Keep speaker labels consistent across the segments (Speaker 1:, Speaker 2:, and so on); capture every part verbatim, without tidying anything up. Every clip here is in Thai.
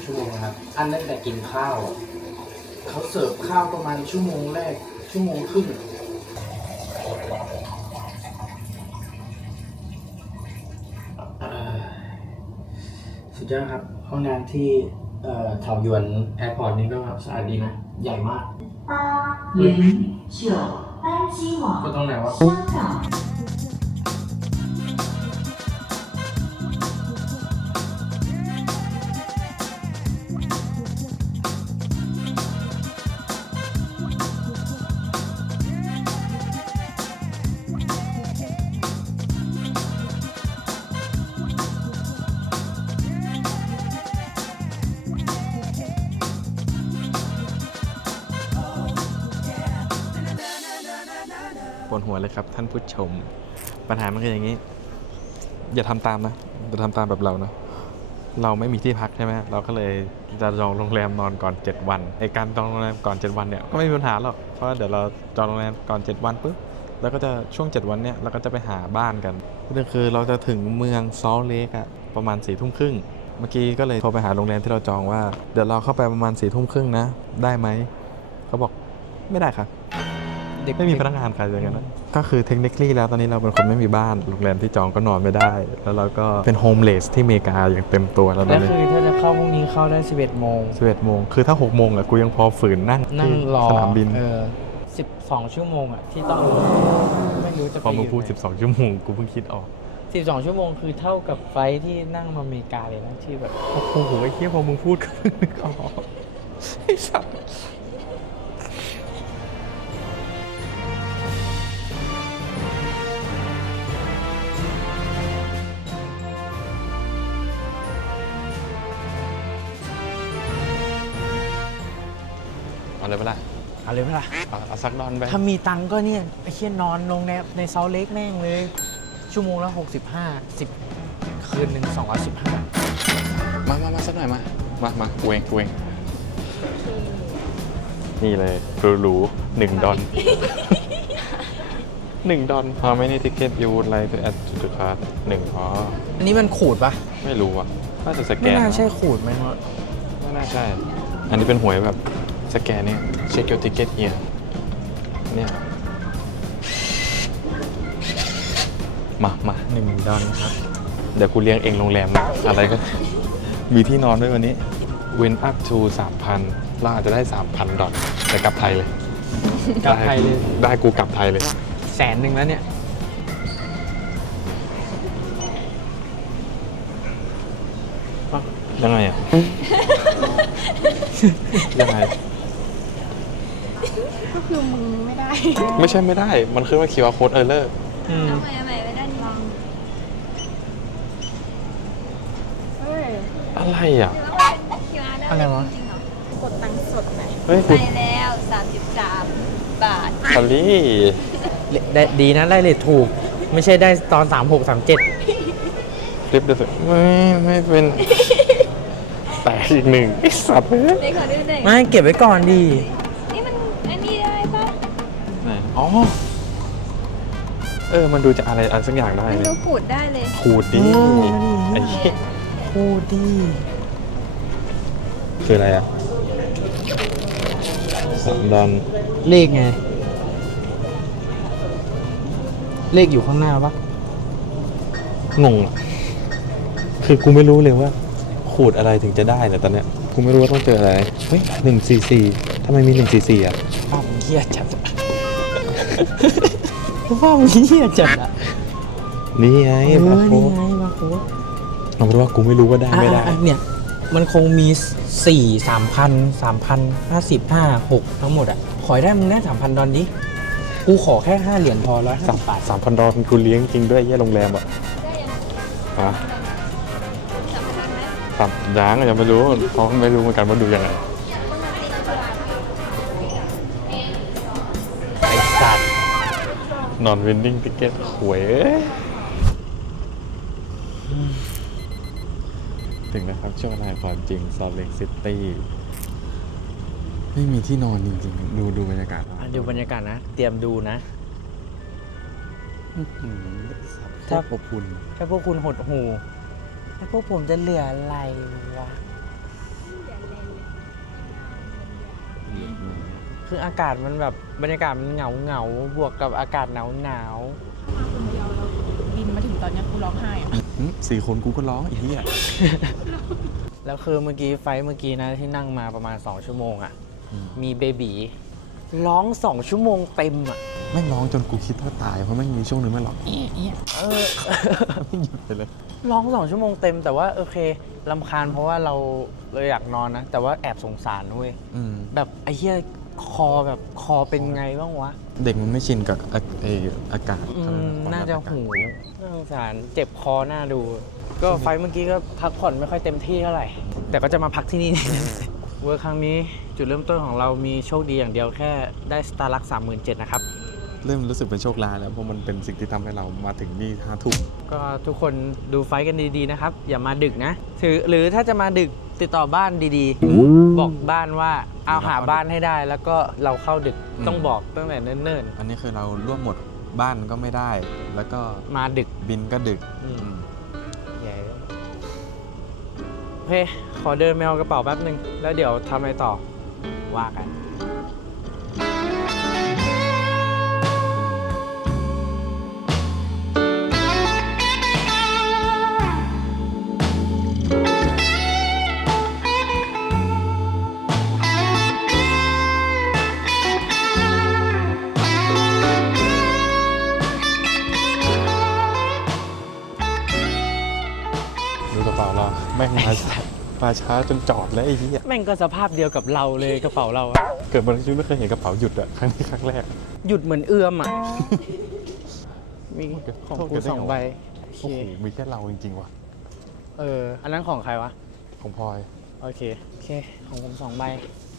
Speaker 1: ชั่วโมงนะครับอันตั้งแต่กินข้าวเขาเสิร์ฟข้าวประมาณชั่วโมงแรกชั่วโมงครึ่งสุดยอดครับห้องน้ำที่เถาหยวนแอร์พอร์ตนี้ก็สะอาดดีนะใหญ่มาก
Speaker 2: 零九班机往
Speaker 1: ก็ตรงไหนวะ
Speaker 2: 香港。
Speaker 3: ปวดหัวเลยครับท่านผู้ชมปัญหามันคืออย่างนี้อย่าทำตามนะอย่าทำตามแบบเรานะเราไม่มีที่พักใช่ไหมเราก็เลยจะจองโรงแรมนอนก่อนเจ็ดวันไอการจองโรงแรมก่อนเจ็ดวันเนี่ยก็ไม่มีปัญหาหรอกเพราะเดี๋ยวเราจองโรงแรมก่อนเจ็ดวันปุ๊บแล้วก็จะช่วงเจ็ดวันเนี่ยเราก็จะไปหาบ้านกันก็คือเราจะถึงเมืองซอลเลกอะประมาณสี่ทุ่มครึ่งเมื่อกี้ก็เลยโทรไปหาโรงแรมที่เราจองว่าเดี๋ยวเราเข้าไปประมาณสี่ทุ่มครึ่งนะได้ไหมเขาบอกไม่ได้ค่ะไม่มีพนักงานใครอย่างนั้นก็คือเทคนิคลี่แล้วตอนนี้เราเป็นคนไม่มีบ้านโรงแรมที่จองก็นอนไม่ได้แล้วเราก็เป็นโฮมเลสที่อเมริกาอย่างเต็มตัวแล้วตอนนี้
Speaker 1: แล้วคือถ้าจะเข้าพรุ่งนี้เข้าได้สิบเอ็ดโมง
Speaker 3: สิบเอ็ดโมงคือถ้าหกโมงอ่ะกูยังพอฝืนนั่ง
Speaker 1: นั่งรอ
Speaker 3: สนามบิน
Speaker 1: เออสิบสองชั่วโมงอ่ะที่ต้องไม่รู้จะไป
Speaker 3: พอมึงพูดสิบสองชั่วโมงกูเพิ่งคิดออก
Speaker 1: สิบสองชั่วโมงคือเท่ากับไฟที่นั่งมาอเมริกาเลยนะที่แบบ
Speaker 3: โอ้โหไอ้เหี้ยพอมึงพูดก็เพิ่งนึกออกไอ้สัสเอาเลยเปล่า
Speaker 1: เอาเลยเปล่า
Speaker 3: เอาสักดอนไป
Speaker 1: ถ้ามีตังก็เนี่ยไอ้เชี่ยนอนลงในในเซาเล็กแม่งเลยชั่วโมงละหกสิบห้าสิบคืนหนึ่งสองร้อยสิบห้า
Speaker 3: มามามาสักหน่อยมามามากูเองกูเองนี่เลยหรูๆหนึ่งดอนหนึ่งดอนพอไม่นี่ทิเก็ตยูไลท์แอดจุดคาร์ดหนึ่งพอ
Speaker 1: อันนี้มันขูดปะ
Speaker 3: ไม่รู้อ่ะน่าจะสแกน
Speaker 1: ไม่น่าใช่ขูดไหมวะ
Speaker 3: ไม่น่าใช่อันนี้เป็นหวยแบบสแกนเนี่ยเช็คยูทิเก็ตเฮียเนี่ยมามา
Speaker 1: หนึ่งดอนครับ
Speaker 3: เดี๋ยวกูเลี้ยงเองโรงแรมนะอะไรก็มีที่นอนด้วยวันนี้ win up to สามพันเราอาจจะได้ สามพัน ดอลลาร์แต่กลับไทยเลย
Speaker 1: กลับไทยเลย
Speaker 3: ได้กูกลับไทยเลย
Speaker 1: แสนหนึ่งแล้วเนี่ย
Speaker 3: ยังไงอ่ะยังไง
Speaker 4: ก็คือมึงไม่ได้
Speaker 3: ไม่ใช่ไม่ได้มันคือว่า คิว อาร์ code error
Speaker 4: ทำไมทำไมไม่ได้ลอง
Speaker 3: อะไรอ่ะ
Speaker 1: อะไรวะ
Speaker 4: กดตังค์สดไหม
Speaker 3: เฮ้ย
Speaker 4: ไปแล้วสามสิบสามบาท
Speaker 3: พอลลี่
Speaker 1: ได้ดีนะได้เลทถูกไม่ใช่ได้ตอนสามหกสามเจ็ด
Speaker 3: คลิปเดือดไม่ไม่เป็นแต่อีกหนึ่งไอ้สัตว์เลย
Speaker 1: ไม่เก็บไว้ก่อนดี
Speaker 4: นี่มันอันนี้ได้ปะ
Speaker 3: อ๋อเออมันดูจะอะไรอะไรสักอย่างได้
Speaker 4: มันดูขูดได้เลย
Speaker 3: ขูดดีไอ้เหี้ย
Speaker 1: ขูดดี
Speaker 3: คืออะไรอ่ะสามดอน
Speaker 1: เลขไงเลขอยู่ข้างหน้าปะ
Speaker 3: งงอ่ะคือกูไม่รู้เลยว่าขูดอะไรถึงจะได้เนี่ยตอนเนี้ยกูไม่รู้ว่าต้องเจออะไรเฮ้ยหนึ่งสี่สี่ทำไมมีหนึ่งสี่สี่อ่ะ
Speaker 1: พ่อมึงเหี้ยจัดพ่อมึงเหี้ยจัดอ่ะ
Speaker 3: นี่ไง
Speaker 1: มาโค้ดนี่ไงมาโค้ด
Speaker 3: เราคิดว่ากูไม่รู้ว่าได้ไม่ได้
Speaker 1: เนี่ยมันคงมีสี่สามพันสามพันห้าสิบห้าหกทั้งหมดอ่ะขอได้มึงได้สามพันดอลดิกูขอแค่ห้าเหรียญพอแล้ว
Speaker 3: สามบาทสามพันดอลกูเลี้ยงจริงด้วยแย่โรงแรมอ่ะอ่ะสามยังยังไม่รู้เพราะไม่รู้เหมือนกันว่าดูยังไง
Speaker 1: ไอ้สัตว์
Speaker 3: นอนเวนดิ้งติเก็ตหวยถึงนะครับช่วงเวลาความจริงซอลเลกซิตี้ไม่มีที่นอนจริงๆดูดูบรรยากาศ
Speaker 1: ดูบรรยากาศนะเตรียมดูนะ
Speaker 3: ถ้าพวกคุณ
Speaker 1: ถ้าพวกคุณหดหูถ้าพวกผมจะเหลืออะไรวะคืออากาศมันแบบบรรยากาศมันเหงาเหงาบวกกับอากาศหนาวหนาว
Speaker 5: มาคนเดียวเราบินมาถึงตอนเนี้ยกูร้องไห้อะ
Speaker 3: อืมสี่คนกูก็ร้องไอ้เหี้ย
Speaker 1: แล้วคือเมื่อกี้ไฟล์เมื่อกี้นะที่นั่งมาประมาณสองชั่วโมงอะ่ะ มีเบบีร้องสองชั่วโมงเต็มอะ่ะ
Speaker 3: แม่งร้องจนกูคิดว่าตายเพราะแม่งมีช่วงนึงแม่งร้องเอี้ยเอี้ย
Speaker 1: เออ
Speaker 3: ไม่หยุดไปเลย
Speaker 1: ร้องสองชั่วโมงเต็มแต่ว่าโอเคลำคาญเพราะว่าเราเราอยากนอนนะ แต่ว่าแอบสงสารนะเว้ย
Speaker 3: อืม
Speaker 1: แบบไอ้เหี้ยคอแบบคอเป็นไงบ้างวะ
Speaker 3: เด็กมันไม่ชินกับอาไออากาศ
Speaker 1: อืม
Speaker 3: ใช่ไหม
Speaker 1: น่าจะหูน่าสงสารเจ็บคอหน้าดู ก็ไฟล์เมื่อกี้ก็พักผ่อนไม่ค่อยเต็มที่เท่าไหร่ แต่ก็จะมาพักที่นี่ เวิร์คครั้งนี้จุดเริ่มต้นของเรามีโชคดีอย่างเดียวแค่ได้สตาร์ลักสามหมื่นเจ็ดนะครับ
Speaker 3: เริ่มรู้สึกเป็นโชคร้ายแล้วเพราะมันเป็นสิ่งที่ทำให้เรามาถึงนี่ห้าทุ่ม
Speaker 1: ก็ทุกคนดูไฟล์กันดีๆนะครับ อย่ามาดึกนะถือหรือถ้าจะมาดึกติดต่อบ้านดีๆ บอกบ้านว่าเอาหาบ้านให้ได้ แล้วก็เราเข้าดึกต้องบอกตั้งแต่เนิ่น
Speaker 3: อันนี้คือเราร่วมหมดบ้านก็ไม่ได้ แล้วก็
Speaker 1: ๆมาดึก
Speaker 3: บินก็ดึก
Speaker 1: อืม
Speaker 3: อืม
Speaker 1: ใหญ่เลยโอเค ขอเดินแมวกระเป๋าแป๊บนึง แล้วเดี๋ยวทำอะไรต่อ ว่ากัน
Speaker 3: ดูกระเป๋าเราแม่งมาช้ามาช้าจนจอดแล้วไอ้เหี้ย
Speaker 1: แม่งก็สภาพเดียวกับเราเลยกระเป๋าเราอะ
Speaker 3: เกิดมาในชีวิตไม่เคยเห็นกระเป๋าหยุดอะครั้งนี้ครั้งแรก
Speaker 1: หยุดเหมือนเอื้อมอะมีของกูสองใบโอเค
Speaker 3: โอ้โหมีแค่เราจริงๆว่ะ
Speaker 1: เออ อันนั้นของใครวะ
Speaker 3: ของพลอย
Speaker 1: โอเค โอเค ของผมสองใบ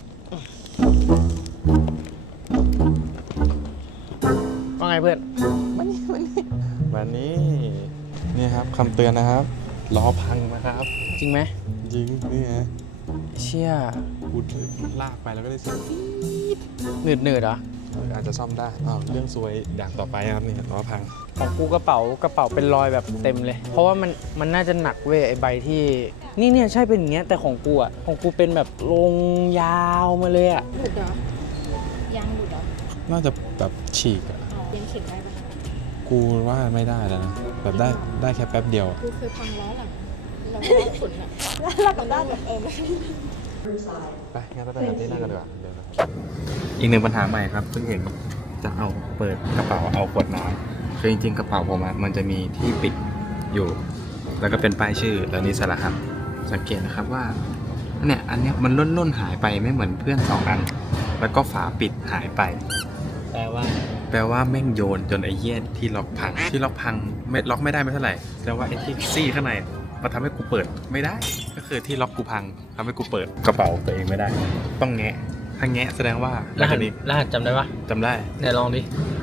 Speaker 1: ว่าไงเพื่อน
Speaker 3: วันนี้นี่ครับคำเตือนนะครับล้อพังนะครับ
Speaker 1: จริงไหม
Speaker 3: จริงนี่ฮะ
Speaker 1: เชี่ย
Speaker 3: กูลากไปแล้วก็ได้เสียง
Speaker 1: หนืดหนืดๆเหรอ
Speaker 3: อาจจะซ่อมได้อ้าวเรื่องซวยอย่างต่อไปครับนี่ล้อพัง
Speaker 1: ของกูกระเป๋ากระเป๋าเป็นรอยแบบเต็มเลย เพราะว่ามันมันน่าจะหนักเว้ยไอใบที่ นี่เนี่ยใช่เป็นอย่างเงี้ย แต่ของกูอ่ะ ของกูเป็นแบบลงยาวมาเลยอ่ะ
Speaker 5: หลุดเหรอ ยังหลุดเหรอ
Speaker 3: น่าจะแบบฉีกอะ
Speaker 5: อ๋อยังเข็นได้ปะ
Speaker 3: กูว่าไม่ได้แล้วนะแบบได้ได้แค่แป๊บเดียวอะ
Speaker 5: กูเคยพังล้อหลังล้อล้อขนอะแล้วกลับด้านแบบเออไม่
Speaker 3: ไปงั้นเราไปหาที่นั่งกันดีกว่าเดี๋ยวนะอีกหนึ่งปัญหาใหม่ครับเพิ่งเห็นจะเอาเปิดกระเป๋าเอาขวดน้ำคือจริงๆกระเป๋าผมอะมันจะมีที่ปิดอยู่ แล้วก็เป็นป้ายชื่อแล้วนี่สารหัสสังเกตนะครับว่าเนี่ยอันเนี้ยมันล่นล่นๆหายไปไม่เหมือนเพื่อนสองอัน แล้วก็ฝาปิดหายไป
Speaker 1: แปลว่า
Speaker 3: แปลว่าแม่งโยนจนไอ้เหี้ยที่ล็อกพังที่ล็อกพังไม่ล็อกไม่ได้ไม่เท่าไหร่แต่ว่าไอ้ที่ซี่ข้างในมันทำให้กูเปิดไม่ได้ ก็คือที่ล็อกกูพังทำให้กูเปิดกระเป๋าตัวเองไม่ได้ ต้องแงะถ้าแงะแสดงว่าร
Speaker 1: หัส
Speaker 3: นี้
Speaker 1: รหัสจำได้ปะ
Speaker 3: จำได้
Speaker 1: ไหนลองดิ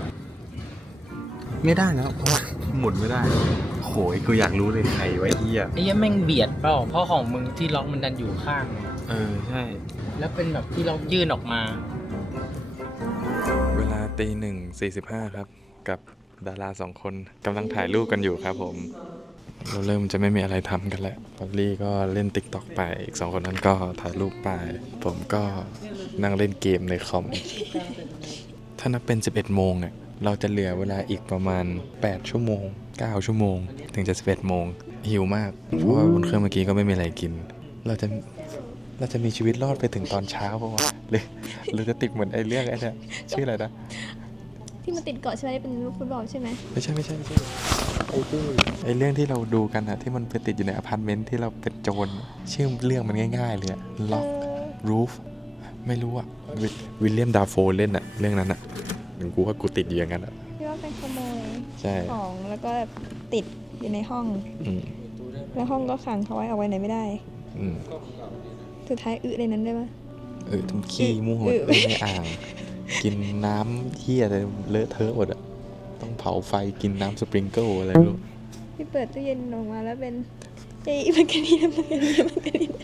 Speaker 3: ไม่ได้แล้วเพราะว่าหมุนไม่ได้โหยกูอยากรู้เลยใครไว้เหี้ย
Speaker 1: ไอ้เหี้ยแม่งเบียดเปล่า เพราะของมึงที่ล็อกมันดันอยู่ข้างไง
Speaker 3: เออใช่
Speaker 1: แล้วเป็นแบบที่ล็อกยื่นออกมา
Speaker 3: เวลาตีหนึ่งสี่สิบห้าครับ กับดาราสองคนกำลังถ่ายรูปกันอยู่ครับผม เราเริ่มจะไม่มีอะไรทำกันแล้วพอลลี่ก็เล่นติ๊กต็อกไป อีกสองคนนั้นก็ถ่ายรูปไป ผมก็นั่งเล่นเกมในคอม ถ้านับเป็น สิบเอ็ดโมงเนี่ยเราจะเหลือเวลาอีกประมาณ แปด ชั่วโมง เก้า ชั่วโมง ถึงจะ สิบเอ็ด โมง หิวมาก เพราะว่าบนเครื่องเมื่อกี้ก็ไม่มีอะไรกิน เราจะเราจะมีชีวิตรอดไปถึงตอนเช้าเพราะว่าหรือหรือจะติดเหมือนไอ้เรื่องไอ้เนี่ยชื่ออะไรนะ
Speaker 4: ที่มันติดเกาะใช่ไหมเป็นลูกฟุตบอลใช่ไหม
Speaker 3: ไม่ใช่ไม่ใช่ไม่ใช่ไอ้ที่ไอ้เรื่องที่เราดูกันอะที่มันไปติดอยู่ในอพาร์ตเมนต์ที่เราเป็นโจรชื่อเรื่องมันง่ายๆเลยอะล็อกรูฟไม่รู้อะวิวิลเลียมดาโฟเล่นอะเรื่องนั้นอะถึงกูว่ากูติดอยู่อย่างนั้นอะ
Speaker 4: ที่ว่าเป็นขโมย
Speaker 3: ใช่
Speaker 4: ของแล้วก็แบบติดอยู่ในห้อง
Speaker 3: อืม
Speaker 4: แล้วห้องก็ขังเขาไว้เอาไว้ไหนไม่ได้
Speaker 3: อืม
Speaker 4: สุดท้ายอึในนั้นได้ปะ
Speaker 3: เออทุกขี้มูหมด
Speaker 4: อึ
Speaker 3: เลยในอ่าง กินน้ำเที่ยอะไรเลอะเทอะหมดอะต้องเผาไฟกินน้ำสปริงเกิลอะไรไม่รู้
Speaker 4: ที่เปิดตู้เย็นออกมาแล้วเป็นไอ้มันกระดิ่งมันกระดิ่งมันกระดิ่ง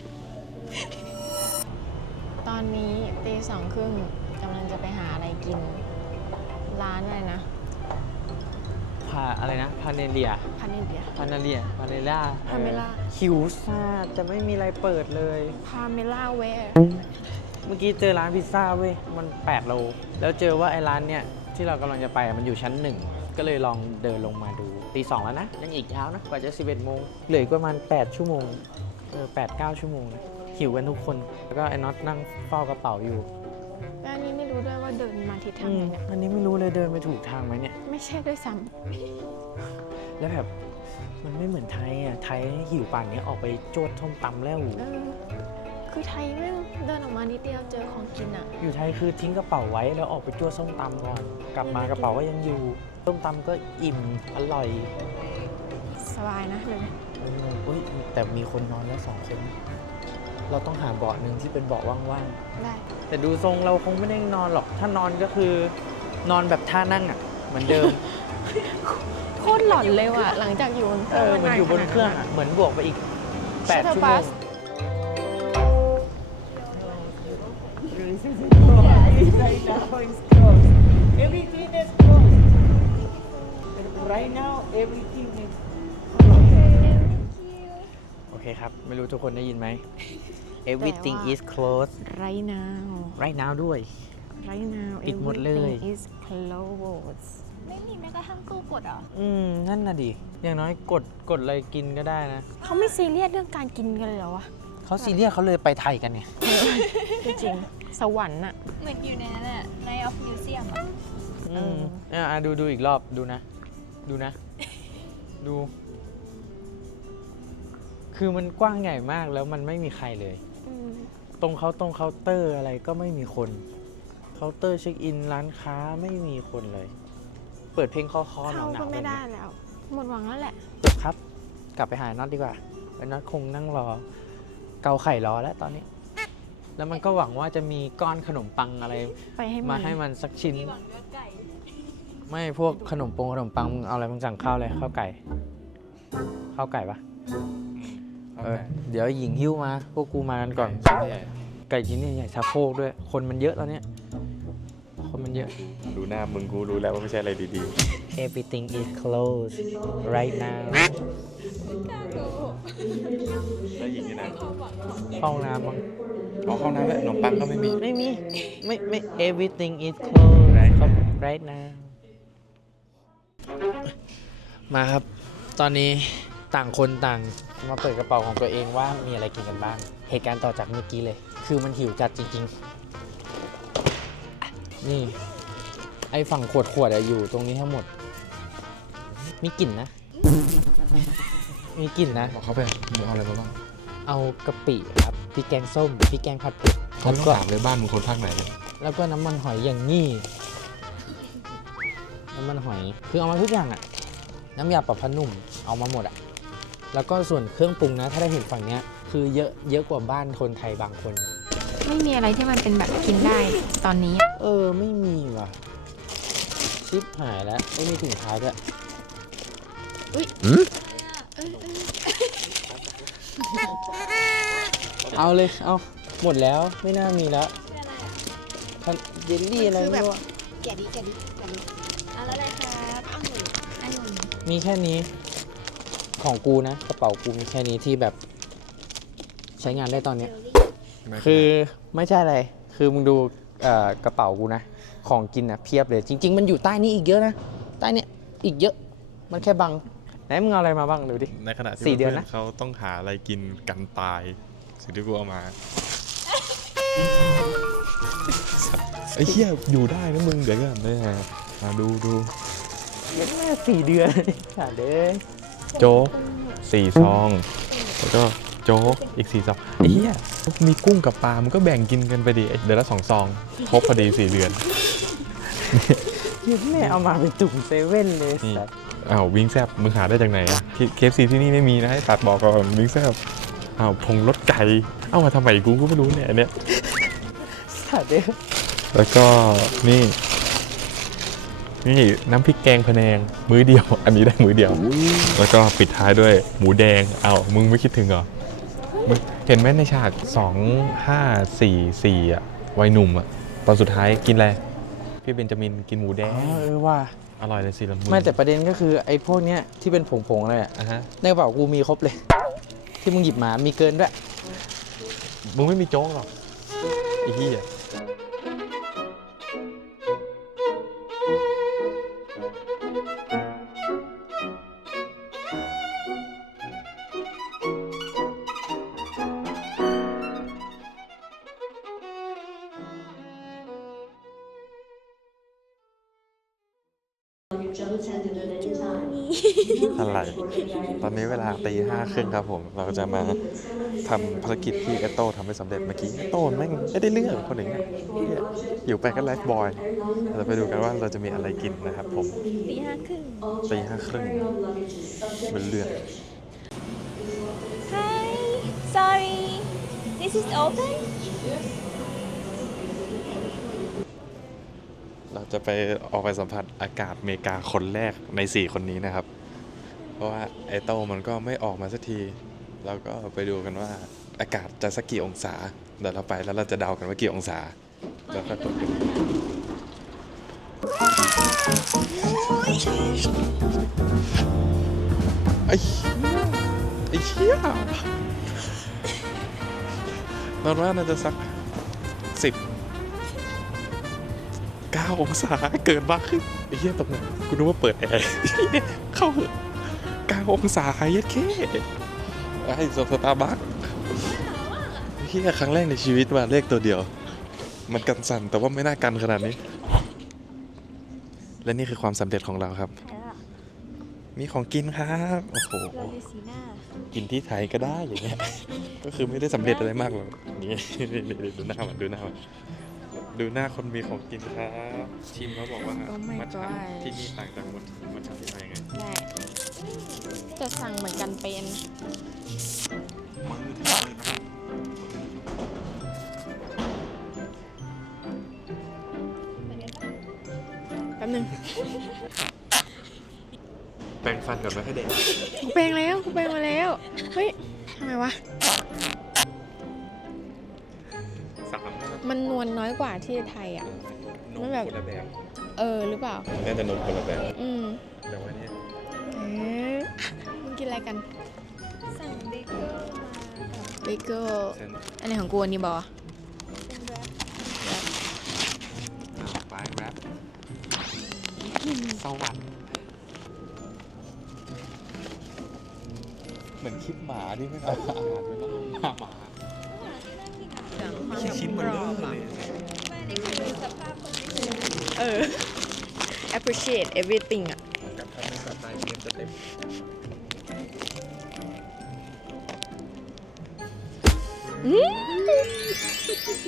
Speaker 5: ตอนนี้ตีสองครึ่งกำลังจะไปหาอะไรกิน ร้านอะไรนะ
Speaker 1: พาอะไรนะ พาเนเลีย
Speaker 5: พันเดีย
Speaker 1: พานาเลีย พาเนล่า
Speaker 5: พาเมล่า
Speaker 1: หิวซาดจะไม่มีอะไรเปิดเลย
Speaker 5: พาเมล่าเวร์
Speaker 1: เมื่อกี้เจอร้านพิซซ่าเว้ย มันแปดโล แล้วเจอว่าไอ้ร้านเนี่ยที่เรากำลังจะไปมันอยู่ชั้นหนึ่ง ก็เลยลองเดินลงมาดูตีสองแล้วนะ ยังอีกยาวนะ กว่าจะสิบเอ็ดโมงเหลืออีกประมาณแปดชั่วโมง เออแปดเก้าชั่วโมงนะหิวกันทุกคน แล้วก็ไอ้น็อตนั่งเฝ้ากระเป๋าอยู่
Speaker 5: แล้วอันนี้ไม่รู้ด้วยว่าเดินมาทิศทาง
Speaker 1: อื
Speaker 5: ไหน
Speaker 1: ม
Speaker 5: เนี่ย
Speaker 1: อันนี้ไม่รู้เลยเดินไปถูกทางไหมเนี่ย
Speaker 5: ไม่ใช่ด้วยซ้
Speaker 1: แล้วแบบมันไม่เหมือนไทยอ่ะ ไทยหิวป่านนี้ออกไปโจดส้มตำแล้ว
Speaker 5: ำเออคือไทยแม่งเดินออกมานิดเดียวเจอของกินอ่ะ
Speaker 1: อยู่ไทยคือทิ้งกระเป๋าไว้แล้วออกไปจ้วส้มตำก่อน กลับมากระเป๋าก็ยังอยู่ ส้มตำก็อิ่มอร่อย
Speaker 5: สบายนะเลย
Speaker 1: เออเฮ้ยแต่มีคนนอนแล้วสองคน เราต้องหาเบาะหนึ่งที่เป็นเบาะว่าง
Speaker 5: ได้
Speaker 1: ๆ แต่ดูทรงเราคงไม่ได้นอนหรอก ถ้านอนก็คือนอนแบบท่านั่งอ่ะ เหมือนเดิม
Speaker 5: โคตรหลอนเลยว่ะ หลังจากอยู่บนเค
Speaker 1: เอ
Speaker 5: รื่อง
Speaker 1: อเหมือนอยู่บนเครื่องอ่ะ เหมือนบวกไปอีกแปดชั่วโมง
Speaker 6: Everything is closed. Right now, everything is
Speaker 1: โอเคครับ ไม่รู้ทุกคนได้ยินไหม Everything is closed
Speaker 5: right now
Speaker 1: right now ด้วย
Speaker 5: right now
Speaker 1: ปิดหมดเลย
Speaker 5: everything is closed ไม่มีแม้กระทั่งตู้กดอ่ะ
Speaker 1: อืม นั่นน่ะดิ อย่างน้อยกดกดอะไรกินก็ได้นะ
Speaker 5: เขาไม่ซีเรียสเรื่องการกินกันเลยเหรอวะ
Speaker 1: เขาซีเรียสเขาเลยไปไทยกันเนี่ย
Speaker 5: จริงๆสวรรค์อะ
Speaker 4: เหมือนอยู่ในนั้นอะ Night of Museum อะ
Speaker 1: อืมอ่ะอ่ะดูดูอีกรอบดูนะ ดูนะ ดู คือมันกว้างใหญ่มากแล้วมันไม่มีใครเลย
Speaker 5: อืม
Speaker 1: ตรงเขาตรงเคาน์เตอร์อะไรก็ไม่มีคน เคาน์เตอร์เช็คอินร้านค้าไม่มีคนเลย เปิดเพลงคอคอห
Speaker 5: เข้าน
Speaker 1: าว
Speaker 5: ก็
Speaker 1: ๆ
Speaker 5: ไม่
Speaker 1: เลย
Speaker 5: ได้
Speaker 1: นะ
Speaker 5: แล้ว หมดหวังแล้วแหละ
Speaker 1: จบครับ กลับไปหาน็อตดีกว่าไอ้น็อตคงนั่งรอ เกาไข่รอแล้วตอนนี้ แล้วมันก็หวังว่าจะมีก้อนขนมปังอะไร
Speaker 5: ไปให้
Speaker 1: มา
Speaker 5: มัน
Speaker 1: ให้มันสักชิ้น ไม่พวกขนมปงขนมปังมึงเอาอะไรมึงสั่งข้าวเลยข้าวไก่ข้าวไก่ปะเออเดี๋ยวหญิงหิ้วมา พวกกูมากันก่อน ไก่ชิ้นใหญ่ๆชาโครกด้วย คนมันเยอะตอนเนี้ยคนมันเยอะ
Speaker 3: ดูหน้ามึงกูรู้แล้วว่าไม่ใช่อะไรดี
Speaker 1: Everything is closed right now
Speaker 3: ๆแล้วหญิงที่ไหน
Speaker 1: ห้องน้ำมั้ง
Speaker 3: อ๋อเข้าน้ำแล้วขนมปังก็ไม่มี
Speaker 1: ไม่มี ไม่ไม่ Everything is closed
Speaker 3: Right now
Speaker 1: right now มาครับ ตอนนี้ต่างคนต่างมาเปิดกระเป๋าของตัวเองว่ามีอะไรกินกันบ้าง เหตุการณ์ต่อจากเมื่อกี้เลย คือมันหิวจัดจริงๆ นี่ ไอ้ฝั่งขวดขวดอะอยู่ตรงนี้ทั้งหมด มีกลิ่นนะ มีกลิ่นนะ
Speaker 3: บอกเขาไปมึงเอาอะไรมาบ้าง
Speaker 1: เอากะปิครับพริกแกงส้มพริกแกงผัดเผ็ด
Speaker 3: เขา
Speaker 1: แล้ว
Speaker 3: ต้อง
Speaker 1: ก็
Speaker 3: ถามเลยบ้านมึงคนภาคไหนเนี่ย
Speaker 1: แล้วก็น้ำมันหอยอย่างนี้ น้ำมันหอย คือเอามาทุกอย่างอะน้ำยาปรับผ้านุ่ม เอามาหมดอะแล้วก็ส่วนเครื่องปรุงนะ ถ้าได้เห็นฝั่งเนี้ย คือเยอะเยอะกว่าบ้านคนไทยบางคน
Speaker 5: ไม่มีอะไรที่มันเป็นแบบกินได้ตอนนี้
Speaker 1: เออ ไม่มีว่ะ ชิปหายแล้ว ไม่มีถุงเท้าด้วย
Speaker 5: อุ๊ย
Speaker 1: เอาเลย เอา หมดแล้ว ไม่น่ามีแล้วเยลลี่อะไรไม่รู้อะ
Speaker 4: แกะดิแกะดิแกะดิเอาแล้วอะไรครับองุ่นองุ่น
Speaker 1: มีแค่นี้ ของกูนะ กระเป๋ากูมีแค่นี้ที่แบบ ใช้งานได้ตอนเนี้ย คือไม่ใช่อะไร คือมึงดูเอ่อกระเป๋ากูนะ ของกินนะเพียบเลย จริง ๆ มันอยู่ใต้นี้อีกเยอะนะ ใต้เนี้ยอีกเยอะ มันแค่บัง ไหนมึงเอาอะไรมาบ้างดูดิ
Speaker 3: ในขณะที่
Speaker 1: สี่เดือนนะ
Speaker 3: พื่เขาต้องหาอะไรกินกันตาย สิ่งที่กูเอามาไอ้เหี้ยอยู่ได้นะมึงเดี๋ยวก่อนเลยมาดูดู
Speaker 1: ยังแม่สี่เดือนขาดเลย
Speaker 3: โจ๊กสี่ซอง แล้วก็โจ๊กอีกสี่ซองไอ้เหี้ยมีกุ้งกับปลามันก็แบ่งกินกันไปดิเดือนละสองซองครบพอดีสี่เดือน
Speaker 1: ยังแม่เอามาเป็นตุ่มเซเว่นเลย
Speaker 3: นี่
Speaker 1: สัส
Speaker 3: อ้าววิงแซบมึงหาได้จากไหนอะเคฟซีที่นี่ไม่มีนะให้ตัดบอกก่อนวิงแซบอ้าวพงรสไก่เอามาทำไมกูก็ไม่รู้เนี่ยอันเนี้ย
Speaker 1: สัสเลย
Speaker 3: แล้วก็นี่นี่น้ำพริกแกงพะแนงมื้อเดียว อันนี้ได้มื้อเดียว แล้วก็ปิดท้ายด้วยหมูแดงอ้าวมึงไม่คิดถึงเหรอมึงเห็นไหมในฉากสอง ห้า สี่ สี่อ่ะวัยหนุ่มอ่ะตอนสุดท้ายกินอะไรพี่เบนจามินกินหมูแด
Speaker 1: อ๋
Speaker 3: ง
Speaker 1: อเออว่า
Speaker 3: อร่อยเลยสิละมุน
Speaker 1: ไม่แต่ประเด็นก็คือไอ้พวกเนี้ยที่เป็นผงๆอะไรอะ
Speaker 3: อ่ะฮะ
Speaker 1: ในกระเป๋ากูมีครบเลย ที่มึงหยิบมามีเกินด้วย
Speaker 3: มึงไม่มีโจ๊กหรอกอีกเหี้ยอะไร ตอนนี้เวลาตีห้าครึ่งครับผม เราจะมาทำภารกิจที่เอโต้ทำให้สำเร็จเมื่อกี้เอโต้แม่งไม่ได้เรื่องคนหนึ่งเนี่ยอยู่ไปก็ไลฟ์บอยเราไปดูกันว่าเราจะมีอะไรกินนะครับผม
Speaker 4: ตีห้าครึ่ง
Speaker 3: ตีห้าครึ่งเป็นเรื่อง
Speaker 4: Hi sorry this is open
Speaker 3: เราจะไปออกไปสัมผัสอากาศอเมริกาคนแรกในสี่คนนี้นะครับ เพราะว่าไอโต้มันก็ไม่ออกมาสักที เราก็ไปดูกันว่าอากาศจะสักกี่องศา เดี๋ยวเราไปแล้วเราจะเดากันว่ากี่องศา แล้วก็กดกันไอ้ไอ้เชี่ยนอนว่าน่าจะสักสิบเก้าองศาเกินมากขึ้นไอ้เหี้ยตรงนั้นกูนึกว่าเปิดแอร์เข้าเก้าองศาเย็ดแค่ไอ้โซสตาร์บัคไอ้เหี้ยครั้งแรกในชีวิตว่าเลขตัวเดียว มันกันสั่นแต่ว่าไม่น่ากันขนาดนี้ และนี่คือความสำเร็จของเราครับ มีของกินครับโอ้โห
Speaker 4: เราดูสีหน้า
Speaker 3: กินที่ไทยก็ได้อย่างเงี้ย ก็คือไม่ได้สำเร็จอะไรมากหรอกนี่ดูหน้ามันดูหน้ามันดูหน้าคนมีของกินครับชิมเขาบอกว่า
Speaker 5: Oh my
Speaker 3: มัทฉะ
Speaker 5: god
Speaker 3: ที่นี่ต่างจากมัทมัทฉะที่ไทยไง
Speaker 5: ได้จะสั่งเหมือนกันเป็น แป๊บนึง
Speaker 3: แปรงฟันก่อนไหมให้เด็ก
Speaker 5: กูแปลงแล้วกูแปลงมาแล้ว เฮ้ยทำไมวะ
Speaker 3: สาม
Speaker 5: มันนวลน้อยกว่าที่ไทยอ่ะ
Speaker 3: น
Speaker 5: มัน
Speaker 3: ม
Speaker 5: แบบ
Speaker 3: คนละแบบ
Speaker 5: เออหรือเปล่า
Speaker 3: น่าจะนมคนละแบบ
Speaker 5: อืม
Speaker 3: แต่ว่าเนี่ย
Speaker 5: เอ๊ะมึงกินอะไรกัน
Speaker 4: สั่งเบเกอร์มากับ
Speaker 5: เบเกอร์
Speaker 3: เส้น
Speaker 5: อันไหนของกูอันนี้บอ
Speaker 4: เป็นแรป
Speaker 3: ปลายแรปสวรรค์เหมือนคลิปหมาที่ไม่เอาอาหารไปล่าหมาชิ้นมันเริ่มเลย
Speaker 4: ไม่นี่คือดูสภาพคนที่
Speaker 5: เออ appreciate everything อ่ะ
Speaker 3: กับทำให้สไตล์เกมจะเต็ม
Speaker 5: อืม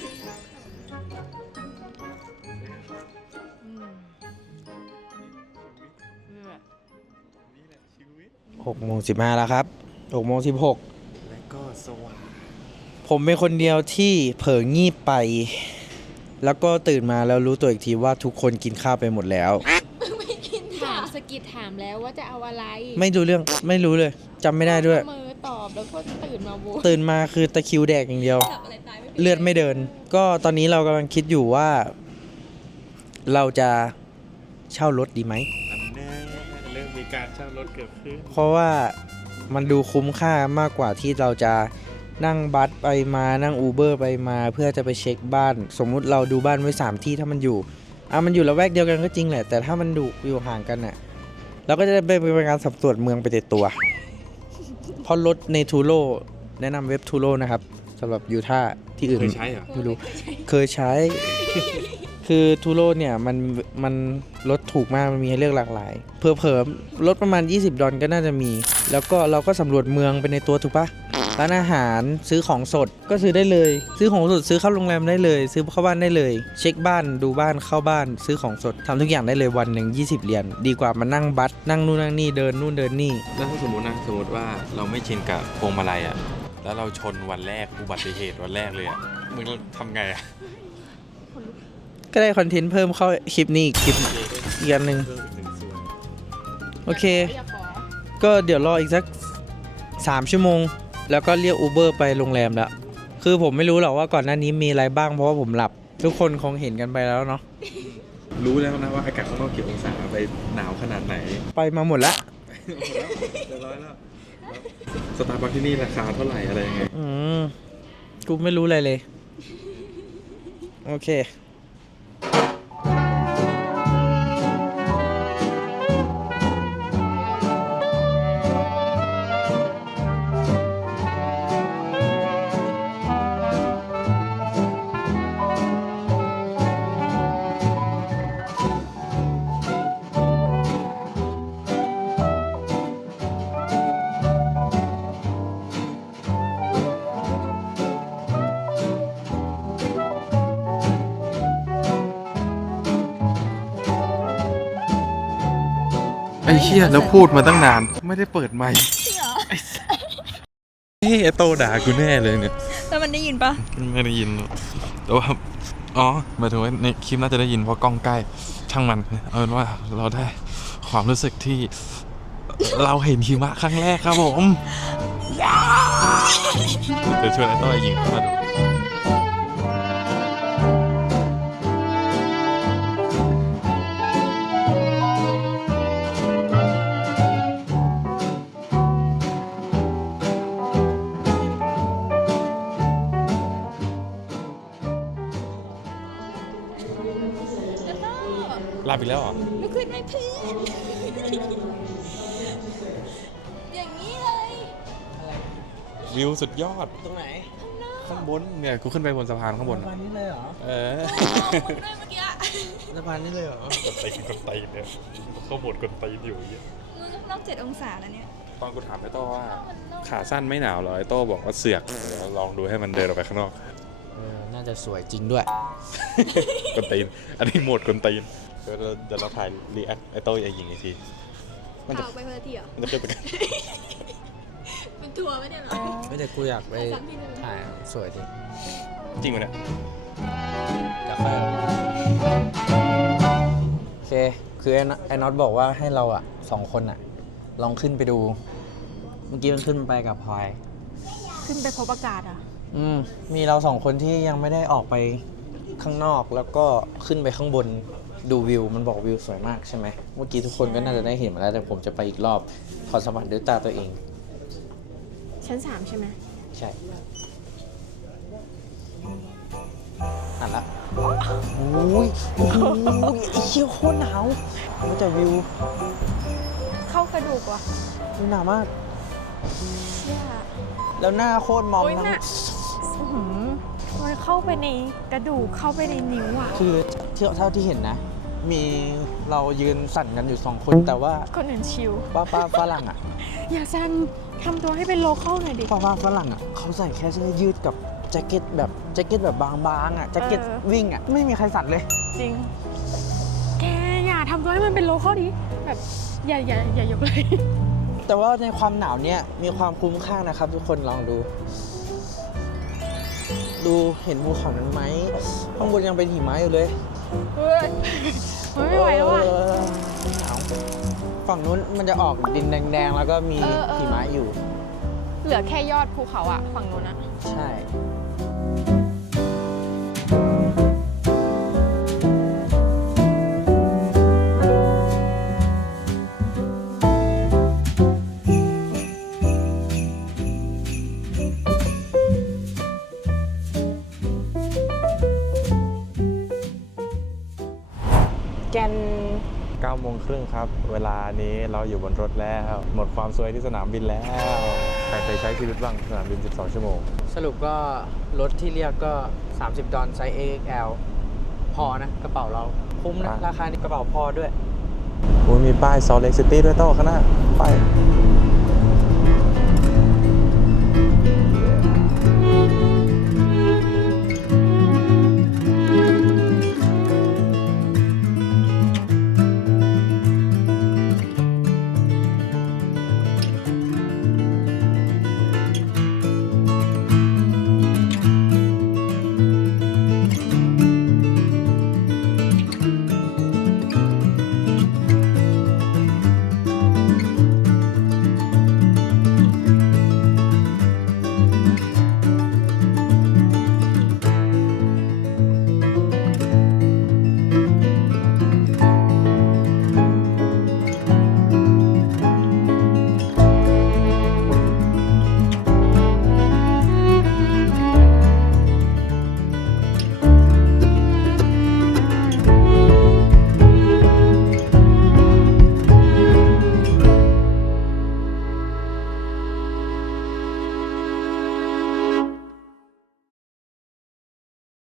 Speaker 1: หกโมงสิบห้าแล้วครับหกโมงสิบหก
Speaker 3: และก็สว่าง
Speaker 1: ผมเป็นคนเดียวที่เผลองีบไป แล้วก็ตื่นมาแล้วรู้ตัวอีกทีว่าทุกคนกินข้าวไปหมดแล้ว
Speaker 5: ถามสกิดถามแล้วว่าจะเอาอะไร
Speaker 1: ไม่ดูเรื่องไม่รู้เลยจำไม่ได้ด้วย
Speaker 5: มือตอบแล้วก็ตื่นมาโวย
Speaker 1: ตื่นมาคือตะคริวแดกอย่างเดียว เลือดไม่เดิน ก็ตอนนี้เรากำลังคิดอยู่ว่า เราจะเช่ารถดีไหม
Speaker 3: อันแน่เริ่มมีการเช่ารถเกิดขึ้น
Speaker 1: เพราะว่ามันดูคุ้มค่ามากกว่าที่เราจะนั่งบัสไปมานั่งอูเบอร์ไปมาเพื่อจะไปเช็คบ้าน สมมุติเราดูบ้านไว้สามที่ถ้ามันอยู่อ่ะมันอยู่ละแวกเดียวกันก็จริงแหละแต่ถ้ามันดูอยู่ห่างกันน่ะเราก็จะได้เป็นการสำรวจเมืองไปในตัว เพราะรถในทูโรแนะนำเว็บทูโรนะครับสำหรับยูทาห์ที่อื่น
Speaker 3: เคยใช้เหรอ
Speaker 1: ไม่รู้เคยใช้ คือทูโรเนี่ยมันมันรถถูกมากมันมีให้เลือกหลากหลายเพิ่มๆรถประมาณยี่สิบดอลลาร์ก็น่าจะมี แล้วก็เราก็สำรวจเมืองไปในตัวถูกปะร้านอาหารซื้อของสดก็ซื้อได้เลย ซื้อของสดซื้อเข้าโรงแรมได้เลย ซื้อเข้าบ้านได้เลย เช็คบ้านดูบ้านเข้าบ้าน ซื้อของสดทำทุกอย่างได้เลยวันหนึ่งยี่สิบเหรียญดีกว่ามานั่งบัสนั่งนู่นนั่งนี่เดินนู่นเดินนี่
Speaker 3: แล้วถ้าสมมตินะสมมติว่าเราไม่ชินกับพวงมาลัยอ่ะแล้วเราชนวันแรกอุบัติเหตุวันแรกเลยอ่ะมึงทำไงอ่ะ
Speaker 1: ก็ได้คอนเทนต์เพิ่มเข้าคลิปนี้อีกคลิปอีกอันหนึ่ง
Speaker 3: เพิ่มอีกหนึ่งส่วน
Speaker 1: โอเค
Speaker 5: อยากขอ
Speaker 1: ก็เดี๋ยวรออีกสักสามชั่วโมง แล้วก็เรียกอูเบอร์ไปโรงแรมแล้วคือผมไม่รู้หรอกว่าก่อนหน้านี้มีอะไรบ้างเพราะว่าผมหลับ ทุกคนคงเห็นกันไปแล้วเนาะ
Speaker 3: รู้แล้วนะว่าอากาศข้างนอกกี่องศาไปหนาวขนาดไหน
Speaker 1: ไปมาหมดละ
Speaker 3: เรียบร้อยแล้วสตาร์บัคที่นี่ราคาเท่าไหร่อะไรยังไง
Speaker 1: อืมกูไม่รู้อะไรเลยโอเค
Speaker 3: ไอ้เชี่ยแล้วพูดมาตั้งนาน ไม่ได้เปิดไมค์ไอ้สัสเฮ้ยไอ้โตด่ากูแน่เลยเนี่ย
Speaker 4: แล้วมันได้ยินปะ
Speaker 3: ไม่ได้ยินหรอกแต่ว่าอ๋อหมายถึงว่าในคลิปน่าจะได้ยินเพราะกล้องใกล้ช่างมันเอาเป็นว่าเราได้ความรู้สึกที่เราเห็นหิมะครั้งแรกครับผมเดี๋ยวชวนไอ้โต้ไอ้หญิงเข้ามาดูหลับอีกแล้วเหรอ
Speaker 4: ลุกขึ้นไหมเพื่อนอย่างนี้เลย
Speaker 3: วิวสุดยอด
Speaker 1: ตรงไหน
Speaker 3: ข้างบนเนี่ยกูขึ้นไปบนสะพานข้างบน
Speaker 1: สะพานนี้เลยเหรอ
Speaker 3: เออ
Speaker 4: คุณด้วยเมื่อกี้
Speaker 1: สะพานนี้เลยเหรอ
Speaker 3: กดตีนกดตีนเนี่ยเข้าโหมดกดตีนอยู่อย่างเงี้ย
Speaker 4: มือนอกเจ็ดองศาแล้วเนี่ย
Speaker 3: ตอนกูถามไอ้โต้ว่าขาสั้นไม่หนาวเหรอไอ้โต้บอกว่าเสือกเดี๋ยวลองดูให้มันเดินออกไปข้างนอก
Speaker 1: เออ น่าจะสวยจริงด้วย
Speaker 3: กดตีนอันนี้โหมดกดตีนเดี๋ยวเราเดี๋ยวเราถ่ายรีแอคไอ้โต้ไอ้หญิงอีกทีมันจะ
Speaker 4: ข่าวไปคนละทีเหรอ
Speaker 3: มันจะขึ้นไปกัน
Speaker 4: เป็นทัวร์ไหมเนี่ยเหรอ
Speaker 1: ไม่แต่กูอยากไป
Speaker 4: สักทีหนึ่ง
Speaker 1: ถ่ายสวยจริง
Speaker 3: จริงวะเนี่ย
Speaker 1: จะค่อยโอเค คือไอ้นไอ้น็อตบอกว่าให้เราอะสองคนอะลองขึ้นไปดู เมื่อกี้มันขึ้นไปกับพลอย
Speaker 4: ขึ้นไปพบอากาศอ่ะ
Speaker 1: อืม มีเราสองคนที่ยังไม่ได้ออกไปข้างนอก แล้วก็ขึ้นไปข้างบนดูวิว มันบอกวิวสวยมากใช่ไหม เมื่อกี้ทุกคนก็น่าจะได้เห็นมาแล้ว แต่ผมจะไปอีกรอบ ขอสัมผัสด้วยตาตัวเอง
Speaker 5: ชั้นสามใช่ไหม
Speaker 1: ใช่อ่านละโอ้ยโอ้ยไอ้เชี่ยโคตรหนาวมันจะวิว
Speaker 4: เข้ากระดูกว่ะ
Speaker 1: วิวหนาวมาก
Speaker 4: เชี่ย
Speaker 1: แล้วหน้าโคตรมอง
Speaker 4: โอ้ย
Speaker 1: ทั้ง
Speaker 4: น่ะอื้อหือมันเข้าไปในกระดูกเข้าไปในนิ้วอ่ะ
Speaker 1: คือที่เท่าที่เห็นนะ มีเรายืนสั่นกันอยู่สองคน แต่ว่า
Speaker 4: คนอื่นชิล
Speaker 1: ป้าป้าฝรั่งอ่ะ
Speaker 4: อย่าซันทำตัวให้เป็นโลคอลหน่อยดิ
Speaker 1: ป้าป้าฝรั่งอ่ะเขาใส่แค่เสื้อยืดกับแจ็คเก็ตแบบแจ็คเก็ตแบบบางๆอ่ะแจ็คเก็ต
Speaker 4: เออ
Speaker 1: วิ่งอ่ะไม่มีใครสั่นเลย
Speaker 4: จริง แกอย่าทำตัวให้มันเป็นโลคอลดิ แบบอย่าอย่าอย่ายกเลย
Speaker 1: แต่ว่าในความหนาวเนี่ยมีความคุ้มค่านะครับ ทุกคนลองดู ดูเห็นภูเขานั้นไหมข้างบนยังเป็นหิมะอยู่เลย
Speaker 4: เฮ้ยเฮ้ยไม่ไหวแล้วอ่ะ
Speaker 1: เออหนาวฝั่งนู้นมันจะออกดินแดงๆ แล้วก็มี
Speaker 4: เออเออ
Speaker 1: หิมะอยู่
Speaker 5: เหลือแค่ยอดภูเขาอะฝั่งนู้นอะ
Speaker 1: ใช่
Speaker 4: แกน
Speaker 3: เก้าโมงครึ่งครับ เวลานี้เราอยู่บนรถแล้ว หมดความสวยที่สนามบินแล้ว ใครเคยใช้ชีวิตบ้างสนามบินสิบสองชั่วโมง
Speaker 1: สรุปก็รถที่เรียกก็ สามสิบ ดอลไซส์ เอ เอ็กซ์ แอล พอนะ กระเป๋าเราคุ้มนะ
Speaker 3: อ่ะ
Speaker 1: ราคานี้กระเป๋าพอด้วย
Speaker 3: โอ้ยมีป้าย Salt Lake City ด้วยโต้ข้างหน้าป้าย